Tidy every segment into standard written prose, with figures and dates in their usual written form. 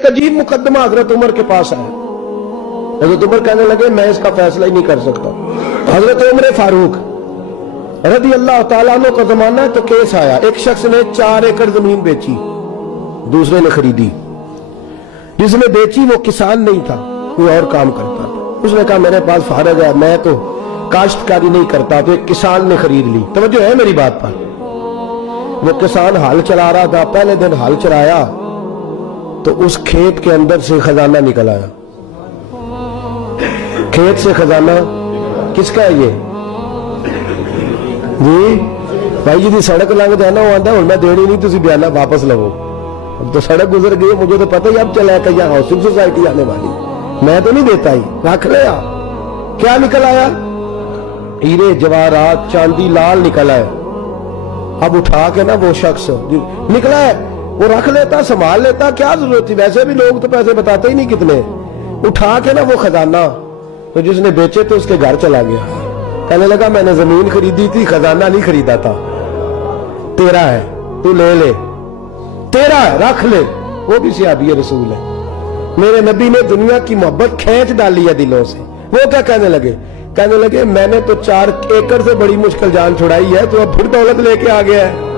ایک عجیب मुकदमा हजरत उमर के पास आया। हजरत उमर कहने लगे मैं इसका फैसला ही नहीं कर सकता। हजरत उमर फारूक रदी अल्लाह ताला अन्हु का जमाना है तो केस आया, एक शख्स ने 4 एकड़ जमीन बेची, दूसरे ने खरीदी। जिसने बेची वो किसान नहीं था, कोई और काम करता था। उसने कहा मेरे पास फारग है, मैं तो काश्तकारी नहीं करता, तो एक किसान ने खरीद ली। तवज्जो है मेरी बात पर। वो किसान हल चला रहा था, पहले दिन हल चलाया तो उस खेत के अंदर से खजाना निकल आया। खेत से खजाना किसका है ये जी? भाई जी दी सड़क लंघ जाना वो आंदा हुण मैं देनी नहीं, तुसी बयाना वापस लवो। अब तो सड़क गुजर गई, मुझे तो पता ही अब चला है कि यहाँ हाउसिंग सोसाइटी आने वाली, मैं तो नहीं देता ही, रख लिया। क्या निकल आया? हीरे जवाहरात चांदी लाल निकल आया। अब उठा के ना वो शख्स निकला है वो रख लेता, संभाल लेता, क्या जरूरत थी? वैसे भी लोग तो पैसे बताते ही नहीं कितने। उठा के ना वो खजाना तो जिसने बेचे थे उसके घर चला गया। कहने लगा मैंने जमीन खरीदी थी, खजाना नहीं खरीदा था, तेरा है, तू ले ले, तेरा है, रख ले। वो भी सहाबी रसूल है। मेरे नबी ने दुनिया की मोहब्बत खींच डाली है दिलों से। वो क्या कहने लगे? कहने लगे मैंने तो 4 एकड़ से बड़ी मुश्किल जान छुड़ाई है, तो अब फिर दौलत लेके आ गया है।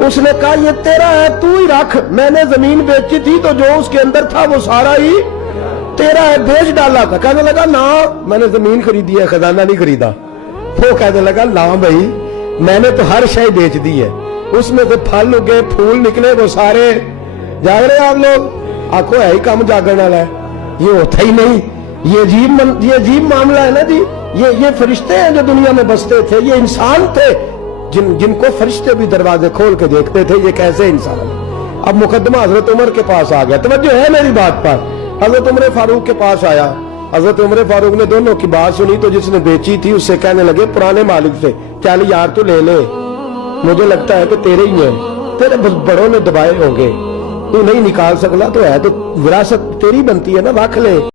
उसने कहा ये तेरा है, तू ही रख, मैंने जमीन बेची थी तो जो उसके अंदर था वो सारा ही तेरा है, बेच डाला था। कहने लगा ना मैंने जमीन खरीदी है, खजाना नहीं खरीदा। वो कहने लगा ना भाई मैंने तो हर शय बेच दी है, उसमें से फल उगे फूल निकले वो सारे। जाग रहे आप लोग? आखो है ही काम जागरण वाला है, ये होता ही नहीं। ये अजीब मामला है ना जी। ये फरिश्ते हैं जो दुनिया में बसते थे, ये इंसान थे जिनको फरिश्ते भी दरवाजे खोल के देखते थे, ये कैसे इंसान है। अब मुकदमा हजरत उमर के पास आ गया। तवज्जो है मेरी बात पर। हजरत उमर फारूक के पास आया। हजरत उमर फारूक ने दोनों की बात सुनी तो जिसने बेची थी उससे कहने लगे पुराने मालिक से, चल यार तू ले ले, मुझे लगता है कि तेरे ही है, तेरे बड़ों ने दबाए होंगे, तू नहीं निकाल सकता तो है तो विरासत तेरी बनती है ना, रख ले।